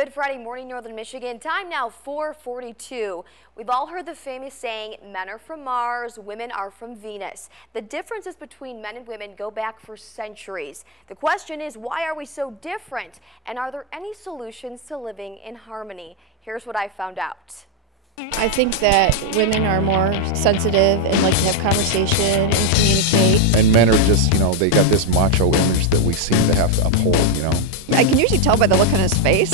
Good Friday morning, Northern Michigan. Time now 4:42. We've all heard the famous saying, men are from Mars, women are from Venus. The differences between men and women go back for centuries. The question is, why are we so different? And are there any solutions to living in harmony? Here's what I found out. I think that women are more sensitive and like to have conversation and communicate. And men are just, they got this macho image that we seem to have to uphold, I can usually tell by the look on his face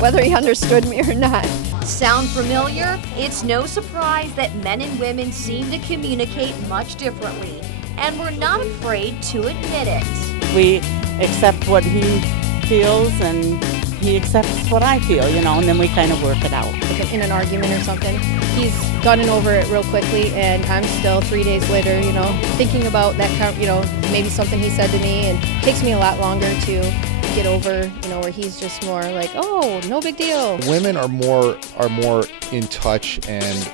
whether he understood me or not. Sound familiar? It's no surprise that men and women seem to communicate much differently, and we're not afraid to admit it. We accept what he feels and he accepts what I feel, and then we kind of work it out. Like in an argument or something, he's gotten over it real quickly, and I'm still 3 days later, thinking about that, maybe something he said to me, and it takes me a lot longer to get over, where he's just more like, oh, no big deal. Women are more in touch, and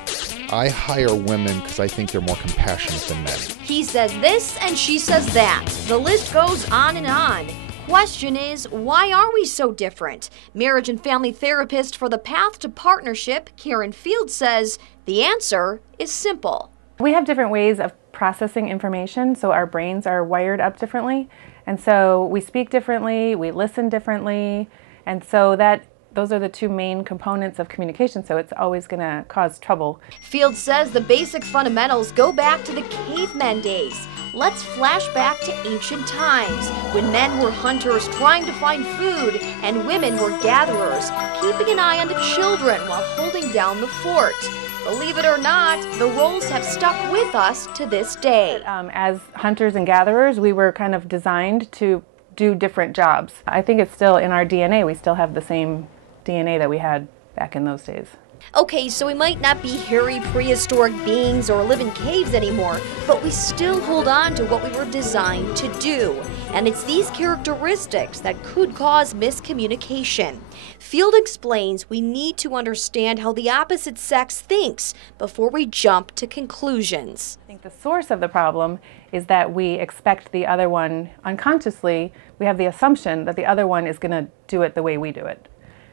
I hire women because I think they're more compassionate than men. He says this and she says that. The list goes on and on. Question is, why are we so different? Marriage and family therapist for the Path to Partnership, Karen Field, says the answer is simple. We have different ways of processing information, so our brains are wired up differently. And so we speak differently, we listen differently, and so those are the two main components of communication, so it's always going to cause trouble. Field says the basic fundamentals go back to the caveman days. Let's flash back to ancient times, when men were hunters trying to find food and women were gatherers, keeping an eye on the children while holding down the fort. Believe it or not, the roles have stuck with us to this day. As hunters and gatherers, we were kind of designed to do different jobs. I think it's still in our DNA. We still have the same DNA that we had back in those days. Okay, so we might not be hairy prehistoric beings or live in caves anymore, but we still hold on to what we were designed to do. And it's these characteristics that could cause miscommunication. Field explains we need to understand how the opposite sex thinks before we jump to conclusions. I think the source of the problem is that we expect the other one unconsciously. We have the assumption that the other one is going to do it the way we do it.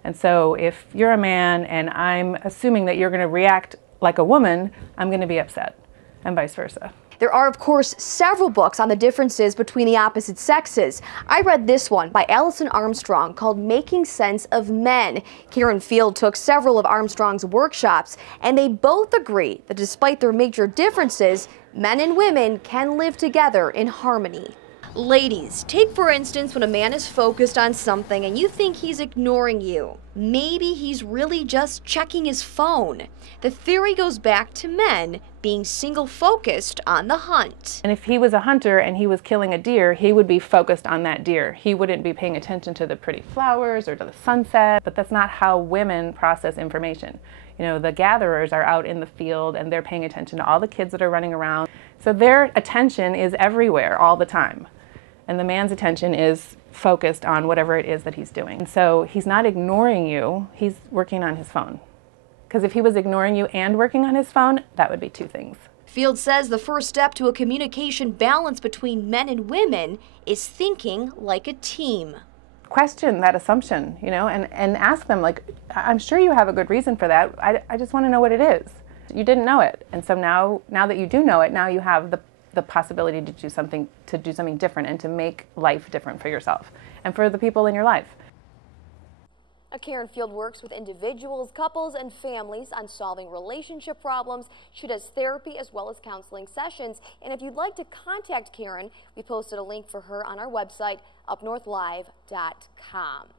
And so if you're a man and I'm assuming that you're going to react like a woman, I'm going to be upset, and vice versa. There are, of course, several books on the differences between the opposite sexes. I read this one by Allison Armstrong called Making Sense of Men. Karen Field took several of Armstrong's workshops, and they both agree that despite their major differences, men and women can live together in harmony. Ladies, take for instance when a man is focused on something and you think he's ignoring you. Maybe he's really just checking his phone. The theory goes back to men being single-focused on the hunt. And if he was a hunter and he was killing a deer, he would be focused on that deer. He wouldn't be paying attention to the pretty flowers or to the sunset, but that's not how women process information. The gatherers are out in the field and they're paying attention to all the kids that are running around. So their attention is everywhere all the time. And the man's attention is focused on whatever it is that he's doing. And so he's not ignoring you, he's working on his phone. Because if he was ignoring you and working on his phone, that would be two things. Field says the first step to a communication balance between men and women is thinking like a team. Question that assumption, and ask them, like, I'm sure you have a good reason for that. I just want to know what it is. You didn't know it. And so now that you do know it, now you have the possibility to do something different and to make life different for yourself and for the people in your life. Karen Field works with individuals, couples, and families on solving relationship problems. She does therapy as well as counseling sessions. And if you'd like to contact Karen, we posted a link for her on our website, upnorthlive.com.